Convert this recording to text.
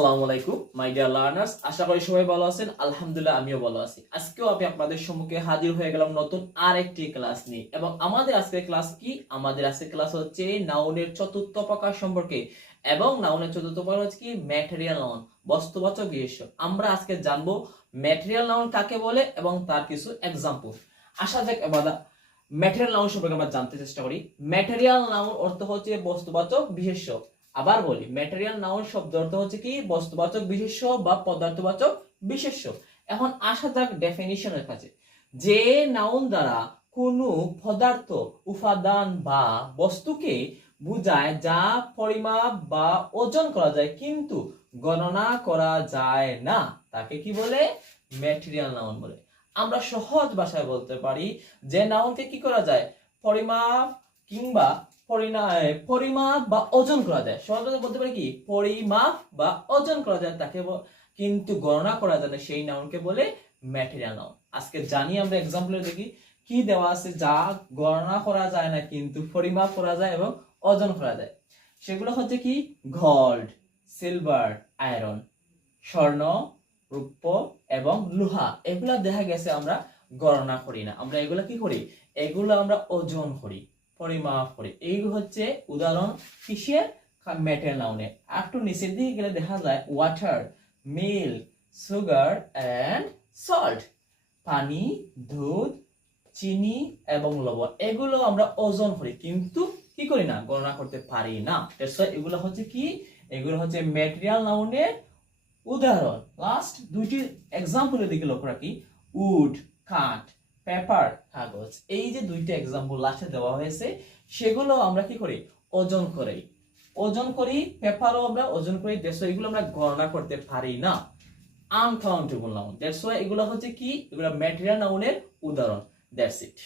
আসসালামু আলাইকুম my dear learners, আশা করি সবাই ভালো আছেন। আলহামদুলিল্লাহ আমিও ভালো আছি। আজকেও আমি আপনাদের সম্মুখে হাজির হয়ে গেলাম নতুন আরেকটি ক্লাস নিয়ে। এবং আমাদের আজকের ক্লাস কি? আমাদের আজকের ক্লাস হচ্ছে নাউনের চতুর্থ প্রকার সম্পর্কে। এবং নাউনের চতুর্থ প্রকার হচ্ছে কি? ম্যাটেরিয়াল নাউন, বস্তুবাচক বিশেষ্য। আমরা আজকে জানবো ম্যাটেরিয়াল নাউন কাকে বলে এবং তার কিছু এক্সাম্পল। আসা যাক এবার ম্যাটেরিয়াল নাউন সম্পর্কে আমরা জানতে চেষ্টা করি। ম্যাটেরিয়াল নাউন অর্থ হচ্ছে বস্তুবাচক বিশেষ্য। আবার বলি, ম্যাটেরিয়াল নাউন শব্দ অর্থ হচ্ছে কি? বস্তুবাচক বিশেষ্য বা পদার্থবাচক বিশেষ্য। এখন আসা যাক ডেফিনিশনের কাছে। যে নাউন দ্বারা কোনো পদার্থ, উপাদান বা বস্তুকে বোঝায় যা পরিমাপ বা ওজন করা যায় কিন্তু গণনা করা যায় না, তাকে কি বলে? ম্যাটেরিয়াল নাউন বলে। আমরা সহজ ভাষায় বলতে পারি যে নাউনকে কি করা যায়? পরিমাপ কিংবা পরিমাপ বা ওজন করা যায়। সহজভাবে বলতে পারি কি? পরিমাপ বা ওজন করা যায়, তাকে কিন্তু গণনা করা যায় না, সেই নাউনকে বলে ম্যাটেরিয়াল নাউন। আজকে জানি আমরা এক্সাম্পল দেখি কি দেওয়া আছে যা গণনা করা যায় না কিন্তু পরিমাপ করা যায় এবং ওজন করা যায়। সেগুলো হচ্ছে কি? গোল্ড, সিলভার, আয়রন, স্বর্ণ, রূপ্য এবং লোহা। এগুলা দেখা গেছে আমরা গণনা করি না, আমরা এগুলা কি করি? এগুলো আমরা ওজন করি, পরিমাপ করি। এই হচ্ছে উদাহরণ কিসের? ম্যাটেরিয়াল নাউনের। একটু নিচের দিকে গেলে দেখা যায় water, milk, sugar and salt. পানি, দুধ, চিনি এবং লবণ। এগুলো আমরা ওজন করি কিন্তু কি করি না? গণনা করতে পারি না। এগুলো হচ্ছে কি? এগুলো হচ্ছে ম্যাটেরিয়াল নাউনের উদাহরণ। লাস্ট দুইটি এক্সাম্পলের দিকে লক্ষ্য রাখি। উড, কাঠ, পেপার, কাগজ। এই যে দুইটা এক্সাম্পল লাস্টে দেওয়া হয়েছে, সেগুলো আমরা কি করি? ওজন করি। পেপারও আমরা ওজন করি। এগুলো আমরা গণনা করতে পারি না, আনকাউন্টেবল নাউন। দ্যাটস ওয়াই এগুলো হচ্ছে কি? এগুলো ম্যাটেরিয়াল নাউনের উদাহরণ। That's it.